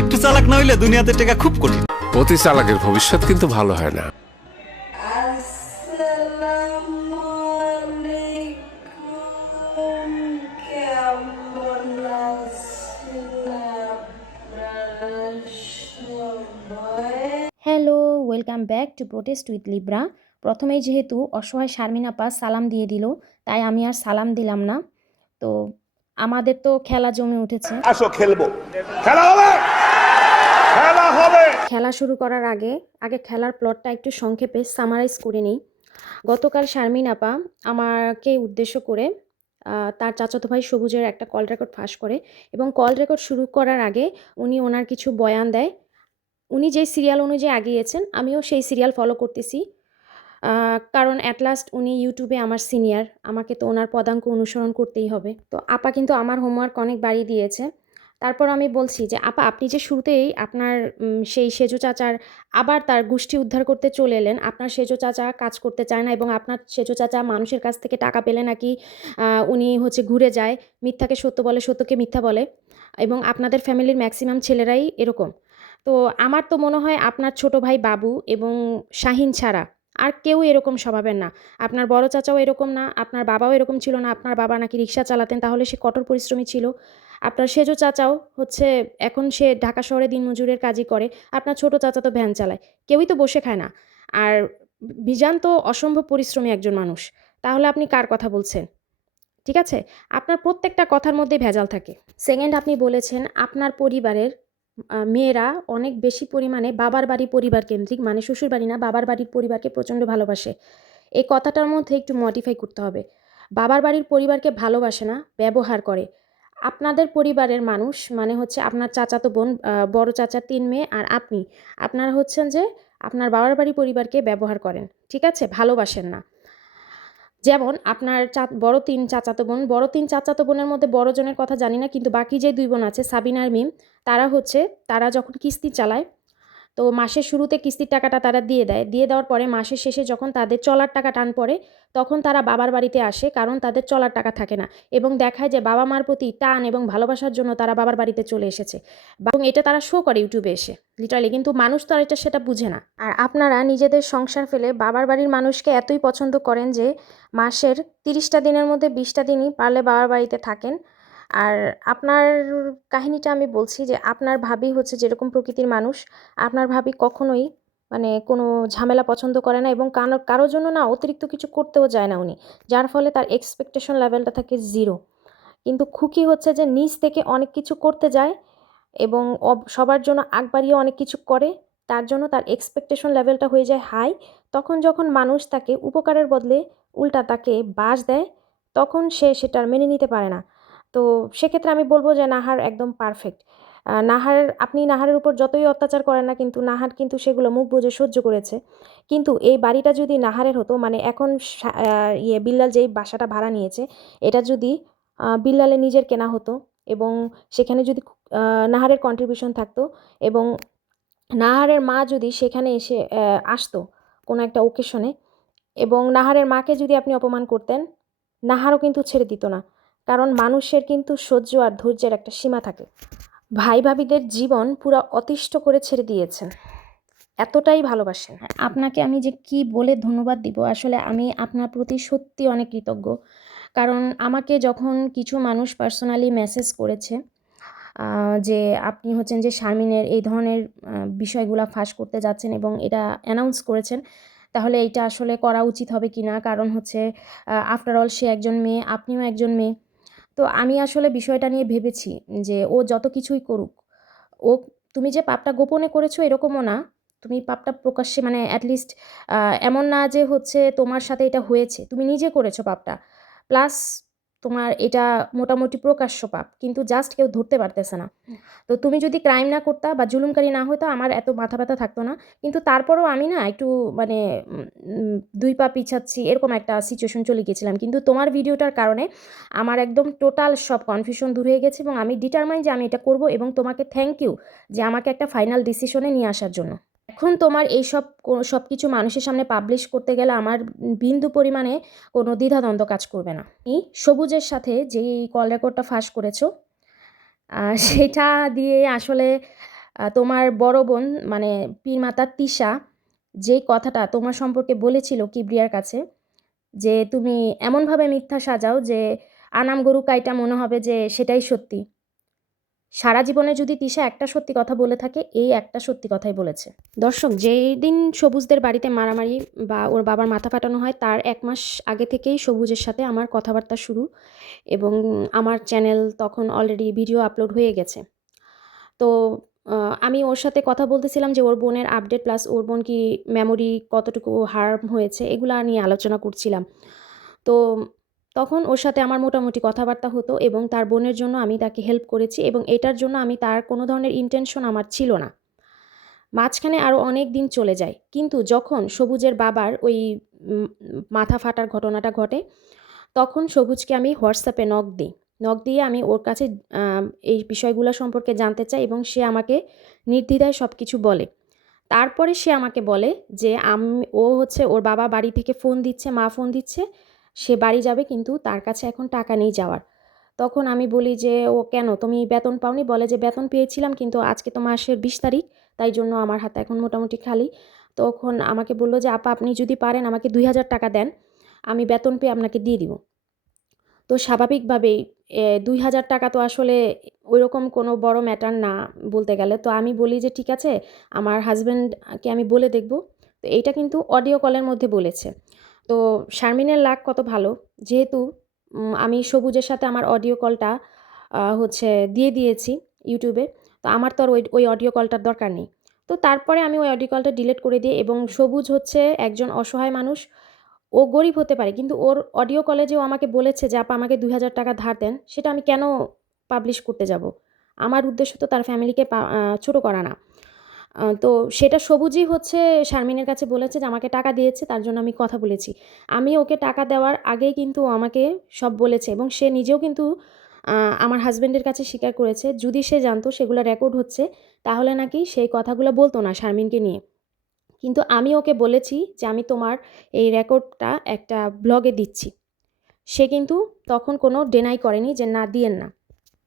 একটু চালাক না হইলে দুনিয়াতে টেকা খুব কঠিন। অতি চালাকের ভবিষ্যৎ কিন্তু ভালো হয় না। Hello, welcome back to protest with Libra. প্রথমেই যেহেতু অসহায় শারমিন আপা সালাম দিয়ে দিল, তাই আমি আর সালাম দিলাম না। তো আমাদের তো খেলা জমে উঠেছে। আসো খেলবো, খেলা হবে, খেলা হবে। খেলা শুরু করার আগে খেলার প্লটটা একটু সংক্ষেপে সামারাইজ করে নিই। গতকাল শারমিন আপা আমাকে উদ্দেশ্য করে তার চাচাতো ভাই সবুজের একটা কল রেকর্ড ফাঁস করে, এবং কল রেকর্ড শুরু করার আগে উনি ওনার কিছু বয়ান দেয়। উনি যেই সিরিয়াল অনুযায়ী আগিয়েছেন, আমিও সেই সিরিয়াল ফলো করতেছি, কারণ অ্যাট লাস্ট উনি ইউটিউবে আমার সিনিয়র, আমাকে তো ওনার পদাঙ্ক অনুসরণ করতেই হবে। তো আপা কিন্তু আমার হোমওয়ার্ক অনেক বাড়িয়ে দিয়েছে। তারপর আমি বলছি যে আপা, আপনি যে শুরুতেই আপনার সেই সেজো চাচার আবার তার গোষ্ঠী উদ্ধার করতে চলে এলেন, আপনার সেজো চাচা কাজ করতে চায় না, এবং আপনার সেজো চাচা মানুষের কাছ থেকে টাকা পেলে নাকি উনি ঘুরে যায়, মিথ্যাকে সত্য বলে, সত্যকে মিথ্যা বলে, এবং আপনাদের ফ্যামিলির ম্যাক্সিমাম ছেলেরাই এরকম। তো আমার তো মনে হয় আপনার ছোট ভাই বাবু এবং শাহিন ছাড়া আর কেউ এরকম স্বভাবের না। আপনার বড় চাচাও এরকম না, আপনার বাবাও এরকম ছিল না। আপনার বাবা নাকি রিক্সা চালাতেন, তাহলে সে কঠোর পরিশ্রমী ছিল। আপনার সেজো চাচাও এখন সে ঢাকা শহরে দিনমজুরের কাজই করে। আপনার ছোট চাচা তো ভ্যান চালায়। কেউই তো বসে খায় না। আর বিজান তো অসম্ভব পরিশ্রমী একজন মানুষ। তাহলে আপনি কার কথা বলছেন? ঠিক আছে? আপনার প্রত্যেকটা কথার মধ্যে ভেজাল থাকে। সেকেন্ড, আপনি বলেছেন আপনার পরিবারের মেয়েরা অনেক বেশি পরিমাণে বাবার বাড়ি পরিবার কেন্দ্রিক, মানে শ্বশুর বাড়ি না, বাবার বাড়ির পরিবারকে প্রচণ্ড ভালোবাসে। এই কথাটার মধ্যে একটু মডিফাই করতে হবে। বাবার বাড়ির পরিবারকে ভালোবাসে না, ব্যবহার করে। আপনাদের পরিবারের মানুষ মানে আপনার চাচাতো বোন, বড় চাচার 3 মেয়ে, আর আপনারা হচ্ছেন যে আপনার বাবার বাড়ি পরিবারকে ব্যবহার করেন। ঠিক আছে? ভালোবাসেন না। যেমন আপনার বড় 3 চাচাতো বোনের মধ্যে বড় জনের কথা জানি না, কিন্তু বাকি যে 2 বোন আছে, সাবিনা আর মিম, তারা যখন কিস্তি চালায়, তো মাসের শুরুতে কিস্তির টাকাটা তারা দিয়ে দেয়। দিয়ে দেওয়ার পরে মাসের শেষে যখন তাদের চলার টাকা টান পড়ে, তখন তারা বাবার বাড়িতে আসে, কারণ তাদের চলার টাকা থাকে না, এবং দেখায় যে বাবা মার প্রতি টান এবং ভালোবাসার জন্য তারা বাবার বাড়িতে চলে এসেছে, এবং এটা তারা শো করে ইউটিউবে এসে লিটারালি। কিন্তু মানুষ তো আর সেটা বুঝে না। আর আপনারা নিজেদের সংসার ফেলে বাবার বাড়ির মানুষকে এতই পছন্দ করেন যে মাসের 30টা দিনের মধ্যে 20টা দিনই পারলে বাবার বাড়িতে থাকেন। আর আপনার কাহিনীটা আমি বলছি যে আপনার ভাবি যেরকম প্রকৃতির মানুষ, আপনার ভাবি কখনোই মানে কোনো ঝামেলা পছন্দ করে না, এবং কারোর জন্য না অতিরিক্ত কিছু করতেও যায় না উনি, যার ফলে তার এক্সপেকটেশন লেভেলটা থাকে 0। কিন্তু খুকি যে নিজ থেকে অনেক কিছু করতে যায়, এবং সবার জন্য আগ বাড়িয়ে অনেক কিছু করে, তার জন্য তার এক্সপেকটেশন লেভেলটা হয়ে যায় হাই। তখন যখন মানুষ তাকে উপকারের বদলে উল্টা তাকে বাঁশ দেয়, তখন সে সেটা মেনে নিতে পারে না। তো সেক্ষেত্রে আমি বলবো যে নাহার একদম পারফেক্ট। আপনি নাহারের উপর যতই অত্যাচার করেন না, কিন্তু নাহার কিন্তু সেগুলো মুখ বুজে সহ্য করেছে। কিন্তু এই বাড়িটা যদি নাহারের হতো, মানে এখন বিল্লাল যেই বাসাটা ভাড়া নিয়েছে, এটা যদি বিল্লালের নিজের কেনা হতো, এবং সেখানে যদি নাহারের কন্ট্রিবিউশন থাকতো, এবং নাহারের মা যদি সেখানে এসে আসতো কোনো একটা ওকেশনে, এবং নাহারের মাকে যদি আপনি অপমান করতেন, নাহারও কিন্তু ছেড়ে দিত না। কারণ মানুষের কিন্তু সহ্য আর ধৈর্যের একটা সীমা থাকে। ভাই ভাবিদের জীবন পুরো অতিষ্ঠ করে ছেড়ে দিয়েছেন, এতটাই ভালোবাসেন। আপনাকে আমি যে কি বলে ধন্যবাদ দিব, আসলে আমি আপনার প্রতি সত্যি অনেক কৃতজ্ঞ। কারণ আমাকে যখন কিছু মানুষ পার্সোনালি মেসেজ করেছে যে আপনি যে শারমিনের এই ধরনের বিষয়গুলা ফাঁস করতে যাচ্ছেন এবং এটা অ্যানাউন্স করেছেন, তাহলে এইটা আসলে করা উচিত হবে কি না, কারণ আফটার অল সে একজন মেয়ে, আপনিও একজন মেয়ে। তো আমি আসলে বিষয়টা নিয়ে ভেবেছি যে ও যত কিছুই করুক, ও তুমি যে পাপটা গোপনে করেছো এরকমও না, তুমি পাপটা প্রকাশ্যে, মানে অ্যাটলিস্ট এমন না যে তোমার সাথে এটা হয়েছে, তুমি নিজে করেছো পাপটা, প্লাস তোমার এটা মোটামুটি প্রকাশ্য পাপ, কিন্তু জাস্ট কেউ ধরতে পারতেছে না। তো তুমি যদি ক্রাইম না করতা বা জুলুমকারী না হতো, আমার এত মাথা ব্যথা থাকতো না। কিন্তু তারপরেও আমি না একটু মানে 2 পা পিছাচ্ছি এরকম একটা সিচুয়েশন চলে গিয়েছিলাম। কিন্তু তোমার ভিডিওটার কারণে আমার একদম টোটাল সব কনফিউশন দূর হয়ে গেছে, এবং আমি ডিটারমাইন যে আমি এটা করব, এবং তোমাকে থ্যাংক ইউ যে আমাকে একটা ফাইনাল ডিসিশনে নিয়ে আসার জন্য। এখন তোমার সব কিছু মানুষের সামনে পাবলিশ করতে গেলে আমার বিন্দু পরিমাণে কোনো দ্বিধাদ্বন্দ্ব কাজ করবে না। এই সবুজের সাথে যেই কল রেকর্ডটা ফাঁস করেছো, সেটা দিয়ে আসলে তোমার বড় বোন মানে পীরমাতা তিশা যেই কথাটা তোমার সম্পর্কে বলেছিল কিবরিয়ার কাছে, যে তুমি এমনভাবে মিথ্যা সাজাও যে আনাম গরু কাইটা মনে হবে যে সেটাই সত্যি। সারা জীবনে যদি তিশা একটা সত্যি কথা বলে থাকে, এই একটা সত্যি কথাই বলেছে। দর্শক, যেই দিন সবুজদের বাড়িতে মারামারি বা ওর বাবার মাথা ফাটানো হয়, তার 1 মাস আগে থেকেই সবুজের সাথে আমার কথাবার্তা শুরু, এবং আমার চ্যানেল তখন অলরেডি ভিডিও আপলোড হয়ে গেছে। তো আমি ওর সাথে কথা বলতেছিলাম যে ওর বোনের আপডেট, প্লাস ওর বোন কি মেমোরি কতটুকু হার্ম হয়েছে, এগুলা নিয়ে আলোচনা করছিলাম। তো তখন ওর সাথে আমার মোটামুটি কথাবার্তা হতো, এবং তার বোনের জন্য আমি তাকে হেল্প করেছি, এবং এটার জন্য আমি তার কোনো ধরনের ইন্টেনশন আমার ছিল না। মাঝখানে আরও অনেক দিন চলে যায়, কিন্তু যখন সবুজের বাবার ওই মাথা ফাটার ঘটনাটা ঘটে, তখন সবুজকে আমি হোয়াটসঅ্যাপে নক দিয়ে আমি ওর কাছে এই বিষয়গুলো সম্পর্কে জানতে চাই, এবং সে আমাকে নির্দ্বিধায় সব কিছু বলে। তারপরে সে আমাকে বলে যে ও হচ্ছে ওর বাবা বাড়ি থেকে ফোন দিচ্ছে, মা ফোন দিচ্ছে, সে বাড়ি যাবে, কিন্তু তার কাছে এখন টাকা নেই যাওয়ার। তখন আমি বলি যে, ও কেন, তুমি বেতন পাওনি? বলে যে বেতন পেয়েছিলাম, কিন্তু আজকে তো মাসের 20 তারিখ, তাই জন্য আমার হাতে এখন মোটামুটি খালি। তখন আমাকে বলল যে, আপা আপনি যদি পারেন আমাকে 2000 টাকা দেন, আমি বেতন পেয়ে আপনাকে দিয়ে দিব। তো স্বাভাবিকভাবেই 2000 টাকা তো আসলে ওইরকম কোনো বড় ম্যাটার না বলতে গেলে। তো আমি বলি যে, ঠিক আছে, আমার হাসব্যান্ডকে আমি বলে দেখব। তো এইটা কিন্তু অডিও কলের মধ্যে বলেছে। তো শারমিনের লাক কত ভালো, যেহেতু আমি সবুজের সাথে আমার অডিও কলটা হচ্ছে দিয়ে দিয়েছি ইউটিউবে। তো আমার তো আর ওই অডিও কলটার দরকার নেই। তো তারপরে আমি ওই অডিও কলটা ডিলিট করে দিই, এবং সবুজ হচ্ছে একজন অসহায় মানুষ। ও গরিব হতে পারে, কিন্তু ওর অডিও কলে যে ও আমাকে বলেছে যে, আপা আমাকে 2000 টাকা ধার দেন, সেটা আমি কেন পাবলিশ করতে যাব? আমার উদ্দেশ্য তো তার ফ্যামিলিকে ছোট করা না। তো সেটা সবুজই হচ্ছে শারমিনের কাছে বলেছে যে আমাকে টাকা দিয়েছে, তার জন্য আমি কথা বলেছি। আমি ওকে টাকা দেওয়ার আগেই কিন্তু ও আমাকে সব বলেছে, এবং সে নিজেও কিন্তু আমার হাসব্যান্ডের কাছে স্বীকার করেছে, যদি সে জানতো সেগুলো রেকর্ড হচ্ছে, তাহলে নাকি সেই কথাগুলো বলতো না শারমিনকে নিয়ে। কিন্তু আমি ওকে বলেছি যে আমি তোমার এই রেকর্ডটা একটা ব্লগে দিচ্ছি। সে কিন্তু তখন কোনো ডেনাই করেনি যে না, দিয়েন না।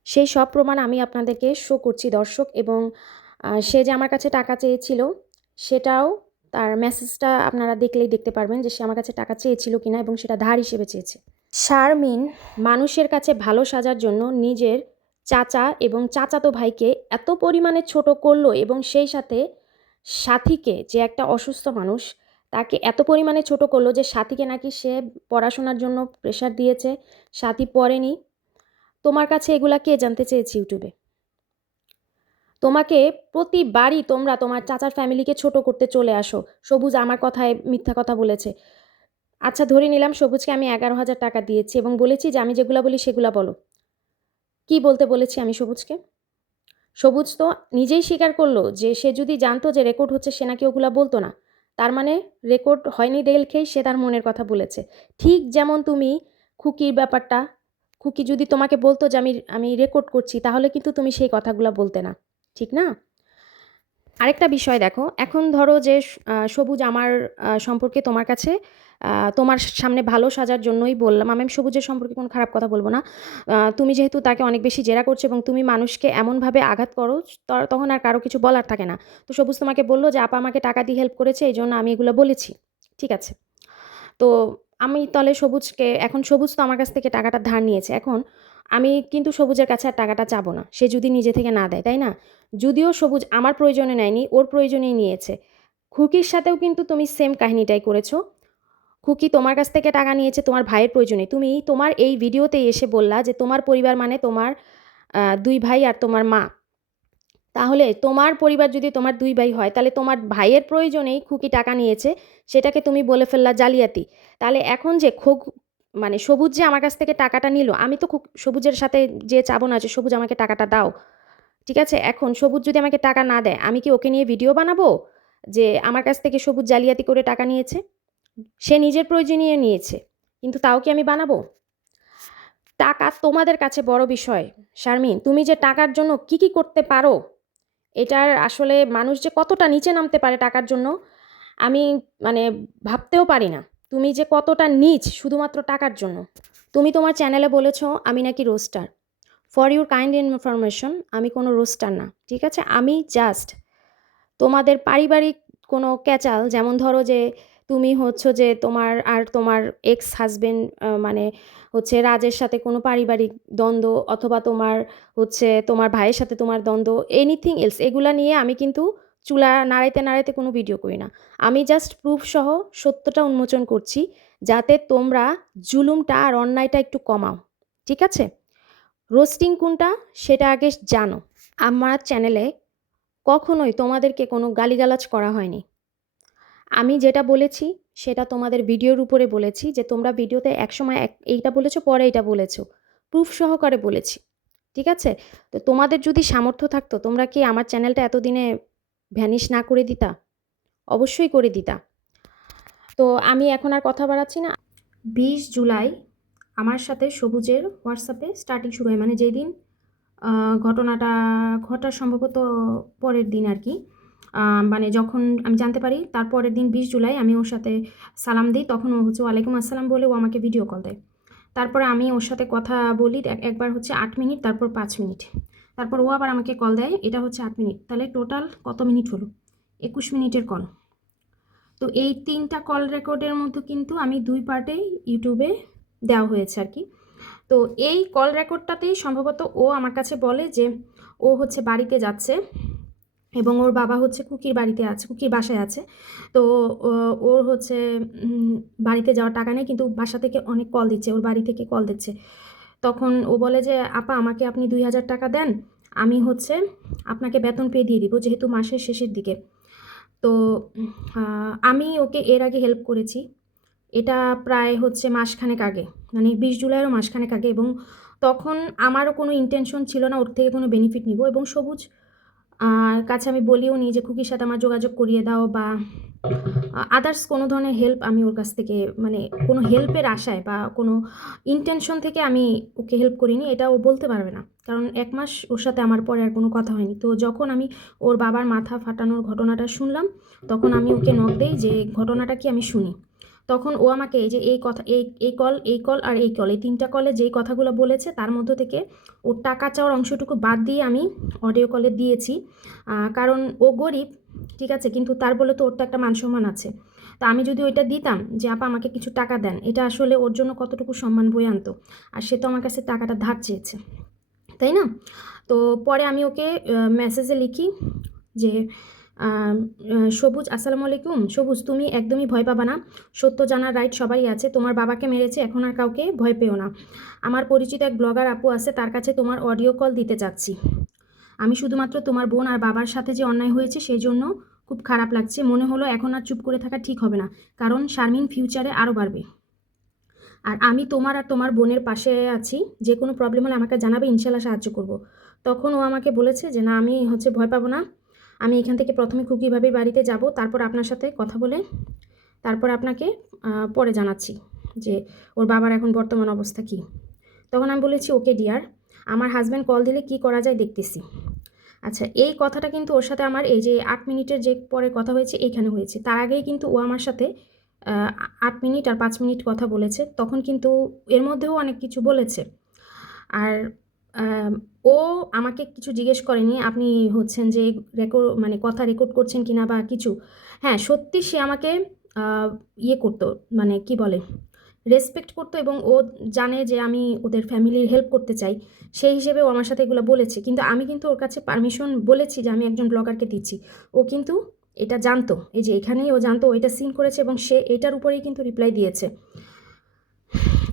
সেই সব প্রমাণ আমি আপনাদেরকে শো করছি দর্শক, এবং সে যে আমার কাছে টাকা চেয়েছিল, সেটাও তার মেসেজটা আপনারা দেখলেই দেখতে পারবেন যে সে আমার কাছে টাকা চেয়েছিল কিনা, এবং সেটা ধার হিসেবে চেয়েছে। শারমিন মানুষের কাছে ভালো সাজার জন্য নিজের চাচা এবং চাচাতো ভাইকে এত পরিমাণে ছোট করলো, এবং সেই সাথে সাথীকে, যে একটা অসুস্থ মানুষ, তাকে এত পরিমাণে ছোট করলো যে সাথীকে নাকি সে পড়াশোনার জন্য প্রেশার দিয়েছে, সাথী পড়েনি। তোমার কাছে এগুলা কে জানতে চেয়েছে ইউটিউবে? তোমাকে প্রতিবারই তোমরা তোমার চাচার ফ্যামিলিকে ছোট করতে চলে আসো। সবুজ আমার কথায় মিথ্যা কথা বলেছে। আচ্ছা, ধরে নিলাম সবুজকে আমি 11,000 টাকা দিয়েছি, এবং বলেছি যে আমি যেগুলা বলি সেগুলা বলো। কি বলতে বলেছি আমি সবুজকে? সবুজ তো নিজেই স্বীকার করলো যে সে যদি জানতো যে রেকর্ড হচ্ছে, সে নাকি ওগুলা বলতো না। তার মানে রেকর্ড হয়নি দেখেই সে তার মনের কথা বলেছে। ঠিক যেমন তুমি খুকির ব্যাপারটা, খুকি যদি তোমাকে বলতো যে আমি রেকর্ড করছি, তাহলে কিন্তু তুমি সেই কথাগুলা বলতে না, ঠিক না? আরেকটা বিষয় দেখো, এখন ধরো যে সবুজ আমার সম্পর্কে তোমার কাছে তোমার সামনে ভালো সাজার জন্যই বললাম, আমি সবুজের সম্পর্কে কোনো খারাপ কথা বলবো না। তুমি যেহেতু তাকে অনেক বেশি জেরা করছো, এবং তুমি মানুষকে এমনভাবে আঘাত করো, তখন আর কারো কিছু বলার থাকে না। তো সবুজ তোমাকে বললো যে আপা আমাকে টাকা দিয়ে হেল্প করেছে, এই জন্য আমি এগুলো বলেছি। ঠিক আছে, তো আমি তাহলে সবুজকে, এখন সবুজ তো আমার কাছ থেকে টাকাটা ধার নিয়েছে, এখন আমি কিন্তু সবুজের কাছে আর টাকাটা চাবো না, সে যদি নিজে থেকে না দেয়, তাই না? যদিও সবুজ আমার প্রয়োজনে নেয়নি, ওর প্রয়োজনেই নিয়েছে। খুকির সাথেও কিন্তু তুমি সেম কাহিনীটাই করেছো। খুকি তোমার কাছ থেকে টাকা নিয়েছে তোমার ভাইয়ের প্রয়োজনে। তুমি তোমার এই ভিডিওতেই এসে বললা যে তোমার পরিবার মানে তোমার 2 ভাই আর তোমার মা। তাহলে তোমার পরিবার যদি তোমার 2 ভাই হয়, তাহলে তোমার ভাইয়ের প্রয়োজনেই খুকি টাকা নিয়েছে, সেটাকে তুমি বলে ফেললা জালিয়াতি। তাহলে এখন যে মানে সবুজ যে আমার কাছ থেকে টাকাটা নিল, আমি তো সবুজের সাথে যে চাবো না যে সবুজ আমাকে টাকাটা দাও। ঠিক আছে, এখন সবুজ যদি আমাকে টাকা না দেয়, আমি কি ওকে নিয়ে ভিডিও বানাবো যে আমার কাছ থেকে সবুজ জালিয়াতি করে টাকা নিয়েছে? সে নিজের প্রয়োজনীয় নিয়েছে, কিন্তু তাও কি আমি বানাবো? টাকা তোমাদের কাছে বড় বিষয়। শারমিন, তুমি যে টাকার জন্য কি করতে পারো, এটার আসলে মানুষ যে কতটা নিচে নামতে পারে টাকার জন্য, আমি মানে ভাবতেও পারি না। তুমি যে কতটা নীচ শুধুমাত্র টাকার জন্য। তুমি তোমার চ্যানেলে বলেছো আমি নাকি roaster. For your kind information, আমি কোনো রোস্টার না, ঠিক আছে? আমি জাস্ট তোমাদের পারিবারিক কোনো ক্যাচাল, যেমন ধরো যে তুমি হচ্ছ যে তোমার এক্স হাজবেন্ড মানে হচ্ছে রাজের সাথে কোনো পারিবারিক দ্বন্দ্ব, অথবা তোমার ভাইয়ের সাথে তোমার দ্বন্দ্ব, এনিথিং এলস, এগুলা নিয়ে আমি কিন্তু চুলা নাড়াইতে নাড়াইতে কোনো ভিডিও করি না। আমি জাস্ট প্রুফ সহ সত্যটা উন্মোচন করছি, যাতে তোমরা জুলুমটা আর অন্যায়টা একটু কমাও, ঠিক আছে? রোস্টিং কোনটা সেটা আগে জানো। আমার চ্যানেলে কখনোই তোমাদেরকে কোনো গালিগালাজ করা হয়নি। আমি যেটা বলেছি সেটা তোমাদের ভিডিওর উপরে বলেছি, যে তোমরা ভিডিওতে একসময় এইটা বলেছো, পরে এইটা বলেছো, প্রুফ সহকারে বলেছি, ঠিক আছে? তো তোমাদের যদি সামর্থ্য থাকতো, তোমরা কি আমার চ্যানেলটা এতদিনে ভ্যানিশ না করে দিতা? অবশ্যই করে দিতা। তো আমি এখন আর কথা বাড়াচ্ছি না। 20 জুলাই আমার সাথে সবুজের হোয়াটসঅ্যাপে স্টার্টিং শুরু হয়, মানে যেই দিন ঘটনাটা ঘটার সম্ভবত পরের দিন আর কি। মানে যখন আমি জানতে পারি তার পরের দিন 20 জুলাই আমি ওর সাথে সালাম দিই, তখন ও হচ্ছে ওয়ালাইকুম আসসালাম বলে ও আমাকে ভিডিও কল দেয়। তারপরে আমি ওর সাথে কথা বলি, একবার হচ্ছে 8 মিনিট, তারপর 5 মিনিট, তারপর ও আবার আমাকে কল দেয়, এটা হচ্ছে 8 মিনিট, তাহলে টোটাল কত মিনিট হলো? 21 মিনিটের কল। তো এই 3টা কল রেকর্ডের মধ্যে কিন্তু আমি 2 পার্টেই ইউটিউবে দেওয়া হয়েছে আর কি। তো এই কল রেকর্ডটাতেই সম্ভবত ও আমার কাছে বলে যে ও হচ্ছে বাড়িতে যাচ্ছে এবং ওর বাবা হচ্ছে কুকির বাড়িতে আছে, কুকির বাসায় আছে। তো ওর হচ্ছে বাড়িতে যাওয়ার টাকা নেই, কিন্তু বাসা থেকে অনেক কল দিচ্ছে, ওর বাড়ি থেকে কল দিচ্ছে। তখন ও বলে যে আপা আমাকে আপনি 2000 টাকা দেন, আমি হচ্ছে আপনাকে বেতন পেয়ে দিয়ে দিব, যেহেতু মাসের শেষের দিকে। তো আমি ওকে এর আগে হেল্প করেছি, এটা প্রায় হচ্ছে মাসখানেক আগে, মানে 20 জুলাইয়েরও মাসখানেক আগে, এবং তখন আমারও কোনো ইন্টেনশন ছিল না ওর থেকে কোনো বেনিফিট নিব, এবং সবুজ কাছে আমি বলিও নি যে কুকির সাথে আমার যোগাযোগ করিয়ে দাও বা আদার্স কোনো ধরনের হেল্প আমি ওর কাছ থেকে, মানে কোনো হেল্পের আশায় বা কোনো ইন্টেনশন থেকে আমি ওকে হেল্প করিনি, এটা ও বলতে পারবে না, কারণ 1 মাস ওর সাথে আমার পরে আর কোনো কথা হয়নি। তো যখন আমি ওর বাবার মাথা ফাটানোর ঘটনাটা শুনলাম, তখন আমি ওকে নক দেই যে ঘটনাটা কি আমি শুনি। তখন ও আমাকে এই যে এই কল আর এই কল, এই 3টা কলে যেই কথাগুলো বলেছে তার মধ্য থেকে ওর টাকা চাওয়ার অংশটুকু বাদ দিয়ে আমি অডিও কলে দিয়েছি। কারণ ও গরিব, ঠিক আছে, কিন্তু তার বলে তো ওর তো একটা মান সম্মান আছে। তো আমি যদি ওইটা দিতাম যে আপা আমাকে কিছু টাকা দেন, এটা আসলে ওর জন্য কতটুকু সম্মান বয়ে আনতো, আর সে তো আমার কাছে টাকাটা ধার চেয়েছে, তাই না? তো পরে আমি ওকে মেসেজে লিখি যে সবুজ আসসালামু আলাইকুম, সবুজ তুমি একদমই ভয় পাবা না, সত্য জানার রাইট সবাই আছে, তোমার বাবাকে মেরেছে, এখন আর কাউকে ভয় পেও না। আমার পরিচিত এক ব্লগার আপু আছে, তার কাছে তোমার অডিও কল দিতে চাচ্ছি। আমি শুধুমাত্র তোমার বোন আর বাবার সাথে যে অন্যায় হয়েছে সেই জন্য খুব খারাপ লাগছে, মনে হলো এখন আর চুপ করে থাকা ঠিক হবে না, কারণ শারমিন ফিউচারে আরও বাড়বে। আর আমি তোমার আর তোমার বোনের পাশে আছি, যে কোনো প্রবলেম হলে আমাকে জানাবে, ইনশাল্লাহ সাহায্য করব। তখন ও আমাকে বলেছে যে না আমি হচ্ছে ভয় পাবো না, আমি এখান থেকে প্রথমে কুকিভাবে বাড়িতে যাব, তারপর আপনার সাথে কথা বলে তারপর আপনাকে পরে জানাচ্ছি যে ওর বাবার এখন বর্তমান অবস্থা কী। তখন আমি বলেছি ওকে ডিয়ার, আমার হাজব্যান্ড কল দিলে কি করা যায় দেখতেছি। আচ্ছা, এই কথাটা কিন্তু ওর সাথে আমার এই যে 8 মিনিটের যে পরে কথা হয়েছে এইখানে হয়েছে, তার আগেই কিন্তু ও আমার সাথে 8 মিনিট আর 5 মিনিট কথা বলেছে, তখন কিন্তু এর মধ্যেও অনেক কিছু বলেছে। আর ও আমাকে কিছু জিজ্ঞেস করেনি আপনি হচ্ছেন যে মানে কথা রেকর্ড করছেন কিনা বা কিছু। হ্যাঁ, সত্যি সে আমাকে ইয়ে করতো, মানে কি বলে, রেসপেক্ট করতো, এবং ও জানে যে আমি ওদের ফ্যামিলির হেল্প করতে চাই, সেই হিসেবে ও আমার সাথে এগুলো বলেছে। কিন্তু আমি কিন্তু ওর কাছে পারমিশন বলেছি যে আমি একজন ব্লগারকে দিচ্ছি, ও কিন্তু এটা জানতো, এই যে এখানেই ও জানতো, ও এটা সিন করেছে এবং সে এটার উপরেই কিন্তু রিপ্লাই দিয়েছে।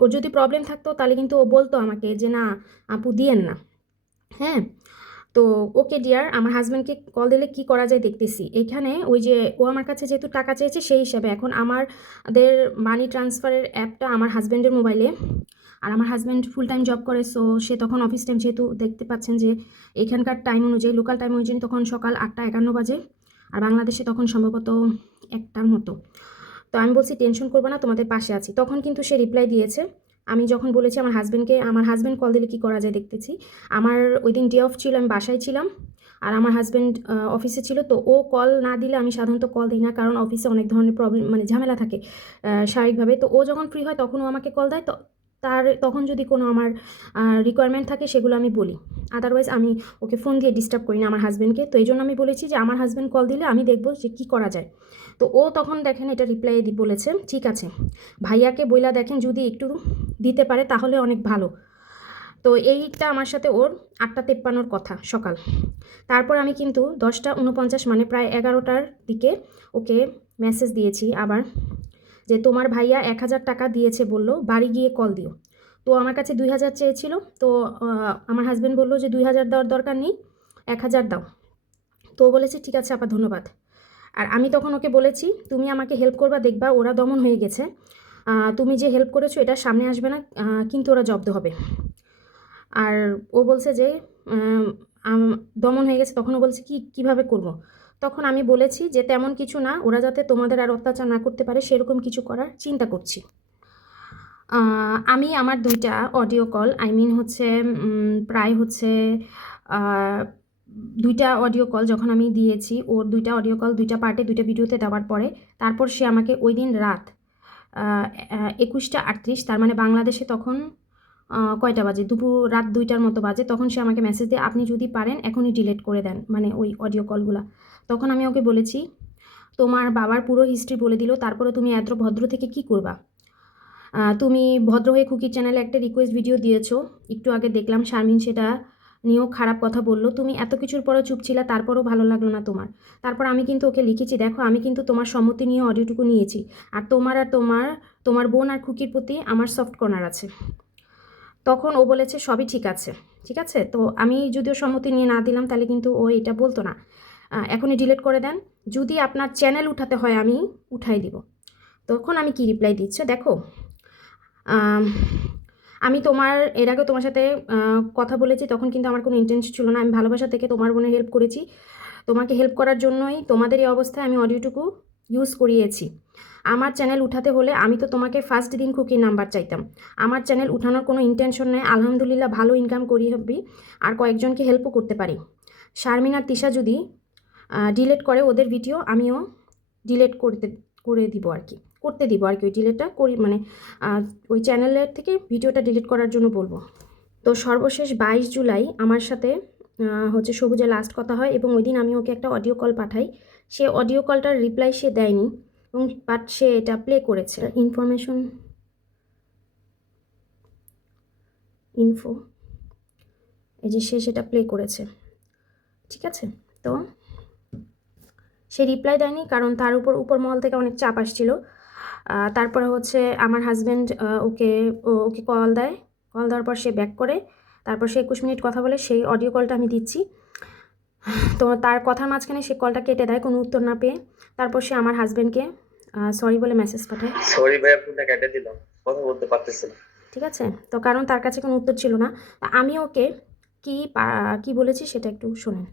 ওর যদি প্রবলেম থাকতো তাহলে কিন্তু ও বলতো আমাকে যে না আপু দিয়েন না। হ্যাঁ, তো ওকে ডিয়ার, আমার হাজব্যান্ডকে কল দিলে কি করা যায় দেখতেছি। এখানে ওই যে ও আমার কাছে যেহেতু টাকা চেয়েছে, সেই হিসাবে এখন আমাদের মানি ট্রান্সফারের অ্যাপটা আমার হাজব্যান্ডের মোবাইলে, আর আমার হাজব্যান্ড ফুল টাইম জব করে, সো সে তখন অফিস টাইম, যেহেতু দেখতে পাচ্ছেন যে এখানকার টাইম অনুযায়ী, লোকাল টাইম অনুযায়ী তখন সকাল 8টা 51 বাজে, আর বাংলাদেশে তখন সম্ভবত 1টার মতো। তো আমি বলছি টেনশন করবো না, তোমাদের পাশে আছি। তখন কিন্তু সে রিপ্লাই দিয়েছে, আমি যখন বলেছি আমার হাজব্যান্ড কল দিলে কি করা যায় দেখতেছি। আমার ওই দিন ডে অফ ছিল, আমি বাসায় ছিলাম, আর আমার হাজব্যান্ড অফিসে ছিল। তো ও কল না দিলে আমি সাধারণত কল দিই না, কারণ অফিসে অনেক ধরনের প্রবলেম, মানে ঝামেলা থাকে স্বাভাবিকভাবে। তো ও যখন ফ্রি হয় তখন ও আমাকে কল দেয়, তো তার তখন যদি কোনো আমার রিকোয়ারমেন্ট থাকে সেগুলো আমি বলি, আদারওয়াইজ আমি ওকে ফোন দিয়ে ডিস্টার্ব করি না আমার হাজব্যান্ডকে। তো এই জন্য আমি বলেছি যে আমার হাজব্যান্ড কল দিলে আমি দেখবো যে কী করা যায়। তো ও তখন দেখেন এটা রিপ্লাই বলেছে, ঠিক আছে ভাইয়াকে বইলা দেখেন যদি একটু দিতে পারে তাহলে অনেক ভালো। তো এইটা আমার সাথে ওর 8:53 কথা সকাল। তারপর আমি কিন্তু 10:49 মানে প্রায় 11টার দিকে ওকে মেসেজ দিয়েছি আবার, যে তোমার ভাইয়া 1000 টাকা দিয়েছে, বললো বাড়ি গিয়ে কল দিও। তো আমার কাছে 2000 চেয়েছিল। তো আমার হাজব্যান্ড বললো যে 2000 দেওয়ার দরকার নেই, 1000 দাও। তো ও বলেছে ঠিক আছে আপা ধন্যবাদ। আর আমি তখন ওকে বলেছি তুমি আমাকে হেল্প করবা, দেখবা ওরা দমন হয়ে গেছে, তুমি যে হেল্প করেছো এটা সামনে আসবে না, কিন্তু ওরা জব্দ হবে। আর ও বলছে যে দমন হয়ে গেছে। তখন ও বলছে কীভাবে করব। তখন আমি বলেছি যে তেমন কিছু না, ওরা যাতে তোমাদের আর অত্যাচার না করতে পারে সেরকম কিছু করার চিন্তা করছি। আমি আমার 2টা অডিও কল হচ্ছে প্রায় হচ্ছে 2টা অডিও কল যখন আমি দিয়েছি, ওর 2টা অডিও কল 2টা পার্টে 2টা ভিডিওতে দেওয়ার পরে তারপর সে আমাকে ওই দিন রাত 21:38, তার মানে বাংলাদেশে তখন কয়টা বাজে, দুপুর রাত 2টার মতো বাজে। তখন সে আমাকে মেসেজ দিয়ে আপনি যদি পারেন এখনই ডিলিট করে দেন, মানে ওই অডিও কলগুলো। তখন আমি ওকে বলেছি তোমার বাবার পুরো হিস্ট্রি বলে দিল, তারপরে তুমি এত ভদ্র থেকে কি করবা? তুমি ভদ্র হয়ে খুকির চ্যানেলে একটা রিকোয়েস্ট ভিডিও দিয়েছো, একটু আগে দেখলাম শারমিন সেটা নিয়েও খারাপ কথা বললো, তুমি এত কিছুর পরও চুপ ছিলা, তারপরও ভালো লাগলো না তোমার। তারপর আমি কিন্তু ওকে লিখেছি দেখো আমি কিন্তু তোমার সম্মতি নিয়ে অডিওটুকু নিয়েছি, আর তোমার বোন আর খুকির প্রতি আমার সফট কর্নার আছে। তখন ও বলেছে সবই ঠিক আছে, ঠিক আছে। তো আমি যদিও সম্মতি নিয়ে না দিলাম তাহলে কিন্তু ও এটা বলতো না, এখনই ডিলিট করে দেন, যদি আপনার চ্যানেল উঠাতে হয় আমি উঠাই দিব। তখন আমি কি রিপ্লাই দিচ্ছে দেখো, আমি এর আগে তোমার সাথে কথা বলেছি, তখন কিন্তু আমার কোনো ইন্টেনশন ছিল না, আমি ভালোবাসা থেকে তোমার বোনের হেল্প করেছি, তোমাকে হেল্প করার জন্যই তোমাদের এই অবস্থায় আমি অডিওটুকু ইউজ করিয়েছি। আমার চ্যানেল উঠাতে হলে আমি তো তোমাকে ফার্স্ট দিন খুকির নাম্বার চাইতাম, আমার চ্যানেল উঠানোর কোনো ইন্টেনশন নেই, আলহামদুলিল্লাহ ভালো ইনকাম করি হবি, আর কয়েকজনকে হেল্পও করতে পারি। শারমিন আর তিশা যদি ডিলেট করে ওদের ভিডিও, আমিও ডিলেট করে দিব আর কি, করতে দিব আর কি, ওই ডিলেটটা করি, মানে ওই চ্যানেলের থেকে ভিডিওটা ডিলিট করার জন্য বলবো। তো সর্বশেষ 22 জুলাই আমার সাথে হচ্ছে সবুজের লাস্ট কথা হয়, এবং ওই দিন আমি ওকে একটা অডিও কল পাঠাই, সে অডিও কলটার রিপ্লাই সে দেয়নি, এবং বাট সে এটা প্লে করেছে ইনফো, এই যে সে সেটা প্লে করেছে, ঠিক আছে। তো সে রিপ্লাই দেয়নি কারণ তার উপর মহল থেকে অনেক চাপ আসছিল। তারপরে হচ্ছে আমার হাজব্যান্ড ওকে কল দেওয়ার পর সে ব্যাক করে, তারপর সে 21 মিনিট কথা বলে, সেই অডিও কলটা আমি দিচ্ছি। তো তার কথার মাঝখানে সে কলটা কেটে দেয় কোনো উত্তর না পেয়ে। তারপর সে আমার হাজব্যান্ডকে সরি বলে মেসেজ পাঠায়, সরি ভাইয়া ফোনটা কেটে দিলাম, কথা বলতে পারতেছি না। ঠিক আছে। তো কারণ তার কাছে কোনো উত্তর ছিল না। আমি ওকে কি বলেছি সেটা একটু শোনেন।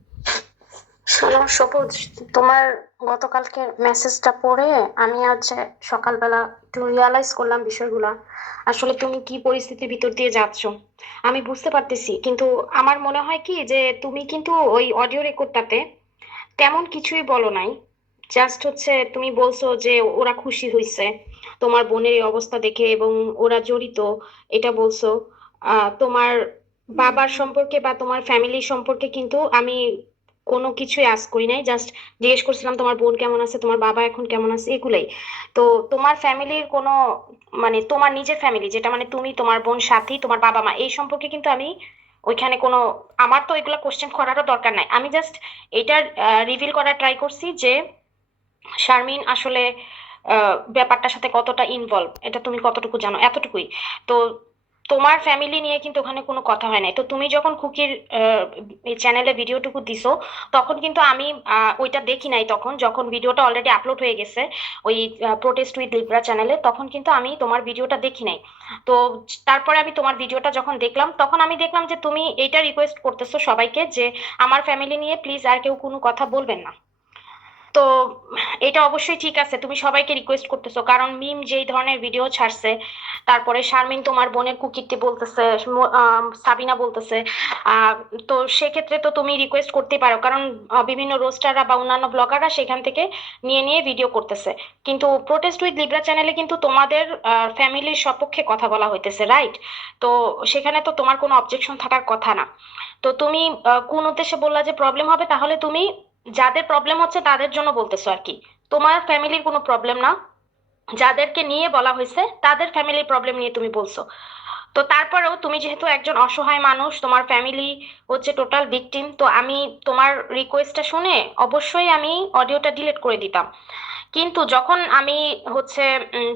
শোনো সবুজ, তোমার গতকালকে মেসেজটা পড়ে আমি আজ সকালবেলা একটু রিয়ালাইজ করলাম বিষয়গুলা। আসলে তুমি কি পরিস্থিতির ভিতর দিয়ে যাচ্ছ আমি বুঝতে পারতেছি, কিন্তু আমার মনে হয় কি যে তুমি কিন্তু ওই অডিও রেকর্ডটাতে তেমন কিছুই বলো নাই। জাস্ট হচ্ছে তুমি বলছো যে ওরা খুশি হয়েছে তোমার বোনের এই অবস্থা দেখে এবং ওরা জড়িত, এটা বলছো। তোমার বাবার সম্পর্কে বা তোমার ফ্যামিলি সম্পর্কে কিন্তু আমি কোনো কিছুই আজ করি নাই, জাস্ট জিজ্ঞেস করছিলাম তোমার বোন কেমন আছে, তোমার বাবা এখন কেমন আছে, এগুলাই। তো তোমার ফ্যামিলির কোনো, মানে তোমার নিজের ফ্যামিলি যেটা, মানে তুমি, তোমার বোন, সাথী, তোমার বাবা মা, এই সম্পর্কে কিন্তু আমি ওইখানে কোনো, আমার তো এগুলো কোশ্চেন করারও দরকার নাই। আমি জাস্ট এটা রিভিল করার ট্রাই করছি যে শারমিন আসলে ব্যাপারটার সাথে কতটা ইনভলভ, এটা তুমি কতটুকু জানো, এতটুকুই। তো তোমার ফ্যামিলি নিয়ে কিন্তু ওখানে কোনো কথা হয় নাই। তো তুমি যখন খুকির চ্যানেলে ভিডিওটুকু দিছো তখন কিন্তু আমি ওইটা দেখি নাই, তখন যখন ভিডিওটা অলরেডি আপলোড হয়ে গেছে ওই প্রোটেস্ট উইথ লিব্রা চ্যানেলে, তখন কিন্তু আমি তোমার ভিডিওটা দেখি নাই। তো তারপরে আমি তোমার ভিডিওটা যখন দেখলাম তখন আমি দেখলাম যে তুমি এইটা রিকোয়েস্ট করতেছো সবাইকে যে আমার ফ্যামিলি নিয়ে প্লিজ আর কেউ কোনো কথা বলবেন না। তো এটা অবশ্যই ঠিক আছে, তুমি সবাইকে রিকোয়েস্ট করতেছো, কারণ মিম যেই ধরনের ভিডিও ছাড়ছে, তারপরে শারমিন তোমার বোনের কুকিরটি বলতেছে, সাবিনা বলতেছে, আহ, তো সেক্ষেত্রে তো তুমি রিকোয়েস্ট করতেই পারো, কারণ বিভিন্ন রোস্টাররা বা অন্যান্য ব্লগাররা সেখান থেকে নিয়ে নিয়ে ভিডিও করতেছে। কিন্তু প্রোটেস্ট উইথ লিব্রা চ্যানেলে কিন্তু তোমাদের ফ্যামিলির সপক্ষে কথা বলা হইতেছে, রাইট? তো সেখানে তো তোমার কোনো অবজেকশন থাকার কথা না। তো তুমি কোন উদ্দেশ্যে বললা যে প্রবলেম হবে, তাহলে তুমি যাদের প্রবলেম হচ্ছে তাদের জন্য বলতেছো আর কি, তোমার ফ্যামিলির কোনো প্রবলেম না, যাদেরকে নিয়ে বলা হয়েছে তাদের ফ্যামিলির প্রবলেম নিয়ে তুমি বলছো। তো তারপরেও তুমি যেহেতু একজন অসহায় মানুষ, তোমার ফ্যামিলি হচ্ছে টোটাল ভিকটিম, তো আমি তোমার রিকোয়েস্টটা শুনে অবশ্যই আমি অডিওটা ডিলিট করে দিতাম। কিন্তু যখন আমি হচ্ছে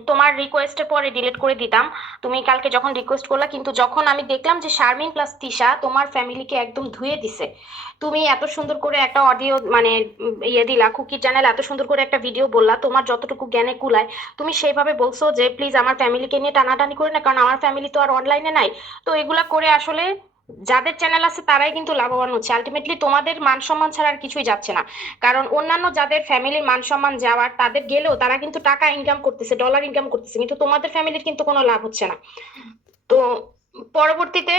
তোমার রিকোয়েস্টের পরে ডিলিট করে দিতাম, তুমি কালকে যখন রিকোয়েস্ট করলা, কিন্তু যখন আমি দেখলাম যে শারমিন প্লাস তিশা তোমার ফ্যামিলিকে একদম ধুয়ে দিছে, তুমি এত সুন্দর করে একটা অডিও মানে ইয়ে দিলা, কুকি চ্যানেল এত সুন্দর করে একটা ভিডিও বললা, তোমার যতটুকু জ্ঞানে কুলায় তুমি সেইভাবে বলছো যে প্লিজ আমার ফ্যামিলিকে নিয়ে টানাটানি করে না, কারণ আমার ফ্যামিলি তো আর অনলাইনে নাই। তো এগুলা করে আসলে যাদের চ্যানেল আছে তারাই কিন্তু লাভবান হচ্ছে, আলটিমেটলি তোমাদের মান সম্মান ছাড়া আর কিছুই যাচ্ছে না। কারণ অন্যান্য যাদের ফ্যামিলির মান সম্মান যাওয়ার, তাদের গেলেও তারা কিন্তু টাকা ইনকাম করতেছে, ডলার ইনকাম করতেছে, কিন্তু তোমাদের ফ্যামিলির কিন্তু কোনো লাভ হচ্ছে না। তো পরবর্তীতে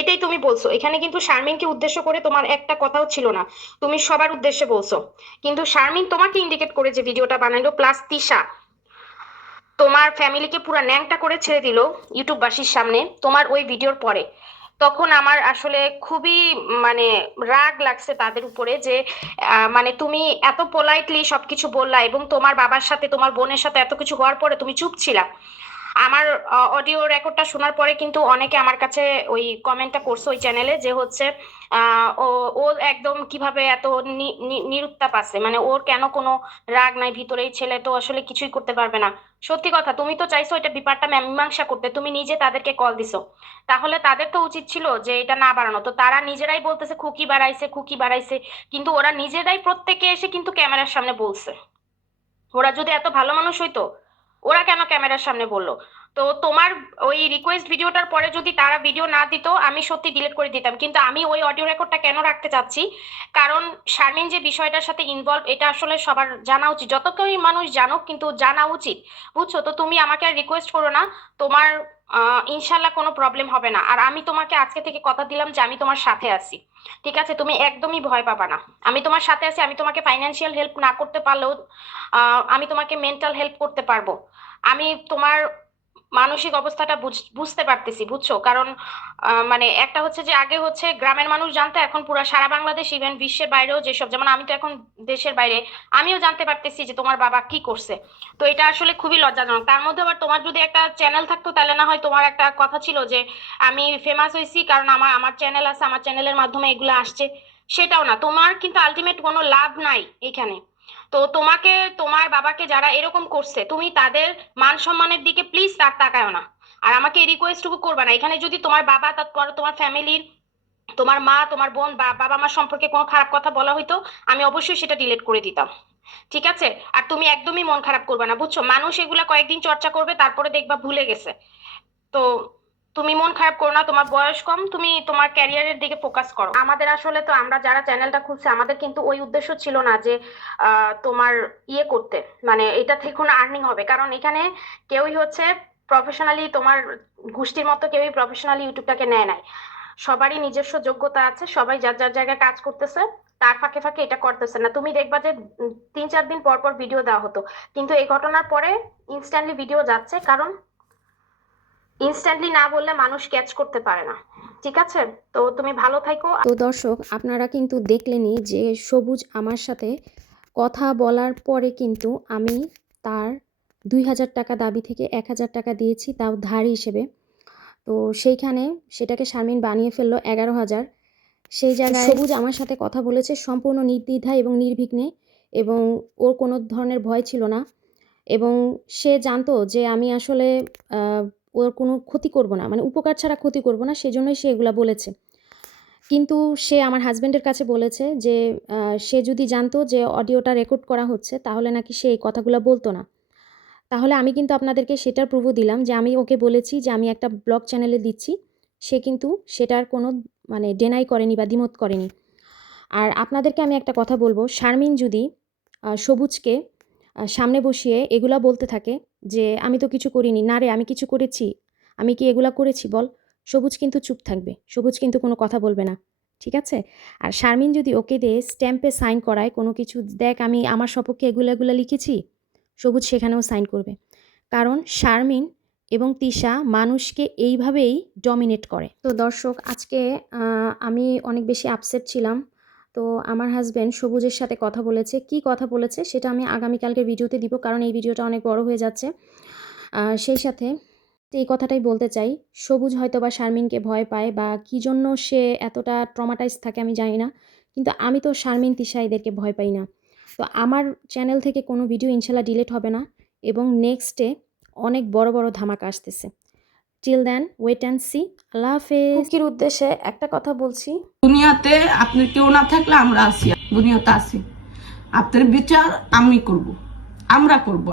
এটাই তুমি বলছো, এখানে কিন্তু শারমিনকে উদ্দেশ্য করে তোমার একটা কথাও ছিল না, তুমি সবার উদ্দেশ্যে বলছো। কিন্তু শারমিন তোমাকে ইন্ডিকেট করে যে ভিডিওটা বানাইলো, প্লাস তিশা তোমার ফ্যামিলিকে পুরো ন্যাংটা করে ছেড়ে দিল ইউটিউববাসীর সামনে তোমার ওই ভিডিওর পরে, তখন আমার আসলে খুবই মানে রাগ লাগছে তাদের উপরে যে মানে তুমি এত পোলাইটলি সবকিছু বললা, এবং তোমার বাবার সাথে তোমার বোনের সাথে এত কিছু হওয়ার পরে তুমি চুপ ছিলা। আমার অডিও রেকর্ডটা শোনার পরে কিন্তু অনেকে আমার কাছে ওই কমেন্টটা করছে ওই চ্যানেলে, যে হচ্ছে ও ও একদম কিভাবে এত নিরুত্তাপ আছে, মানে ওর কেন কোনো রাগ নাই ভিতরে, এই ছেলে তো আসলে কিছুই করতে পারবে না। সত্যি কথা, তুমি তো চাইছো এটা ব্যাপারটা মীমাংসা করতে, তুমি নিজে তাদেরকে কল দিছো, তাহলে তাদের তো উচিত ছিল যে এটা না বাড়ানো। তো তারা নিজেরাই বলতেছে খুকি বাড়াইছে, খুকি বাড়াইছে, কিন্তু ওরা নিজেরাই প্রত্যেকে এসে কিন্তু ক্যামেরার সামনে বলছে। ওরা যদি এত ভালো মানুষ হইতো, ওরা কেন ক্যামেরার সামনে বললো? তো তোমার ওই রিকোয়েস্ট ভিডিওটার পরে যদি তারা ভিডিও না দিত, আমি সত্যি ডিলিট করে দিতাম। কিন্তু আমি ওই অডিও রেকর্ডটা কেন রাখতে চাচ্ছি, কারণ শারমিন যে বিষয়টার সাথে ইনভলভ, এটা আসলে সবার জানা উচিত, যত কেউই মানুষ জানুক, কিন্তু জানা উচিত, বুঝছো? তো তুমি আমাকে আর রিকোয়েস্ট করো না, তোমার ইনশাল্লাহ কোনো প্রবলেম হবে না। আর আমি তোমাকে আজকে থেকে কথা দিলাম যে আমি তোমার সাথে আছি, ঠিক আছে? তুমি একদমই ভয় পাবা না, আমি তোমার সাথে আছি। আমি তোমাকে ফাইন্যান্সিয়াল হেল্প না করতে পারলেও আমি তোমাকে মেন্টাল হেল্প করতে পারবো। আমি তোমার মানসিক অবস্থাটা বুঝতে পারতেছি, বুঝছো? কারণ মানে একটা হচ্ছে যে আগে হচ্ছে গ্রামের মানুষ জানতো, এখন পুরো সারা বাংলাদেশ, ইভেন বিশ্বের বাইরেও, যেসব যেমন আমি তো এখন দেশের বাইরে, আমিও জানতে পারতেছি যে তোমার বাবা কি করছে। তো এটা আসলে খুবই লজ্জাজনক। তার মধ্যে আবার তোমার যদি একটা চ্যানেল থাকতো, তাহলে না হয় তোমার একটা কথা ছিল যে আমি ফেমাস হয়েছি কারণ আমার আমার চ্যানেল আছে, আমার চ্যানেলের মাধ্যমে এগুলো আসছে। সেটাও না, তোমার কিন্তু আলটিমেট কোনো লাভ নাই এখানে। তো তোমাকে, তোমার বাবাকে যারা এরকম করছে, তুমি তাদের মান সম্মানের দিকে প্লিজ তার তাকায় না। আর আমাকে এই রিকোয়েস্টটুকু করবে না, এখানে যদি তোমার বাবা, তারপর তোমার ফ্যামিলির, তোমার মা, তোমার বোন বা বাবা মা সম্পর্কে কোনো খারাপ কথা বলা হইতো, আমি অবশ্যই সেটা ডিলিট করে দিতাম, ঠিক আছে? আর তুমি একদমই মন খারাপ করবে না, বুঝছো? মানুষ এগুলা কয়েকদিন চর্চা করবে, তারপরে দেখবা ভুলে গেছে। তো তুমি মন খারাপ করো না, তোমার বয়স কম, তুমি তোমার ক্যারিয়ারের দিকে ফোকাস করো। আমাদের আসলে তো, আমরা যারা চ্যানেলটা খুলছে, আমাদের কিন্তু ওই উদ্দেশ্য ছিল না যে তোমার ইয়ে করতে, মানে এটা থেকে কোনো আর্নিং হবে, কারণ এখানে কেউই হচ্ছে প্রফেশনালি, তোমার গোষ্ঠীর মতো কেউই প্রফেশনালি ইউটিউবটাকে নেয় নাই। সবারই নিজস্ব যোগ্যতা আছে, সবাই যার যার জায়গায় কাজ করতেছে, তার ফাঁকে ফাঁকে এটা করতেছে না। তুমি দেখবা যে 3-4 দিন পর পর ভিডিও দেওয়া হতো, কিন্তু এই ঘটনার পরে ইনস্ট্যান্টলি ভিডিও যাচ্ছে, কারণ ইনস্ট্যান্টলি না বললে মানুষ ক্যাচ করতে পারে না, ঠিক আছে? তো তুমি ভালো থাকো। তো দর্শক, আপনারা কিন্তু দেখলেনই যে সবুজ আমার সাথে কথা বলার পরে কিন্তু আমি তার 2000 টাকা দাবি থেকে 1000 টাকা দিয়েছি, তাও ধার হিসেবে। তো সেইখানে সেটাকে শারমিন বানিয়ে ফেললো 11,000। সেই জায়গায় সবুজ আমার সাথে কথা বলেছে সম্পূর্ণ নির্দ্বিধায় এবং নির্বিঘ্নে, এবং ওর কোনো ধরনের ভয় ছিল না, এবং সে জানতো যে আমি আসলে ওর কোনো ক্ষতি করব না, মানে উপকার ছাড়া ক্ষতি করব না, সেজন্যই সে এগুলা বলেছে। কিন্তু সে আমার হাজব্যান্ডের কাছে বলেছে যে সে যদি জানতো যে অডিওটা রেকর্ড করা হচ্ছে, তাহলে নাকি সে এই কথাগুলো বলতো না। তাহলে আমি কিন্তু আপনাদেরকে সেটার প্রুফও দিলাম যে আমি ওকে বলেছি যে আমি একটা ব্লগ চ্যানেলে দিচ্ছি, সে কিন্তু সেটার কোনো মানে ডেনাই করেনি বা দ্বিমত করেনি। আর আপনাদেরকে আমি একটা কথা বলবো, শারমিন যদি সবুজকে সামনে বসিয়ে এগুলা বলতে থাকে যে আমি তো কিছু করিনি, না রে আমি কিছু করেছি, আমি কি এগুলা করেছি বল। সবুজ কিন্তু চুপ থাকবে, সবুজ কিন্তু কোনো কথা বলবে না, ঠিক আছে। আর শারমিন যদি ওকে দিয়ে স্ট্যাম্পে সাইন করায় কোনো কিছু, দেখ আমি আমার সপক্ষে এগুলা লিখেছি, সবুজ সেখানেও সাইন করবে। কারণ শারমিন এবং তিশা মানুষকে এইভাবেই ডমিনেট করে। তো দর্শক, আজকে আমি অনেক বেশি আপসেট ছিলাম। তো আমার হাজব্যান্ড সবুজের সাথে কথা বলেছে, কি কথা বলেছে সেটা আমি আগামীকালকের ভিডিওতে দিব, কারণ এই ভিডিওটা অনেক বড় হয়ে যাচ্ছে। সেই সাথে এই কথাটাই বলতে চাই, সবুজ হয়তো বা শারমিনকে ভয় পায় বা কী জন্য সে এতটা ট্রমাটাইজ থাকে আমি জানি না, কিন্তু আমি তো শারমিন তিশা এদেরকে ভয় পাই না। তো আমার চ্যানেল থেকে কোনো ভিডিও ইনশাল্লাহ ডিলিট হবে না, এবং নেক্সটে অনেক বড় বড় ধামাকা আসতেছে। Till then wait and see. আল্লাহ হাফেজ। কুকির উদ্দেশ্যে একটা কথা বলছি, দুনিয়াতে আপনি কেউ না থাকলে আমরা আছি, দুনিয়াতে আছি। আপনার বিচার আমি করব, আমরা করব।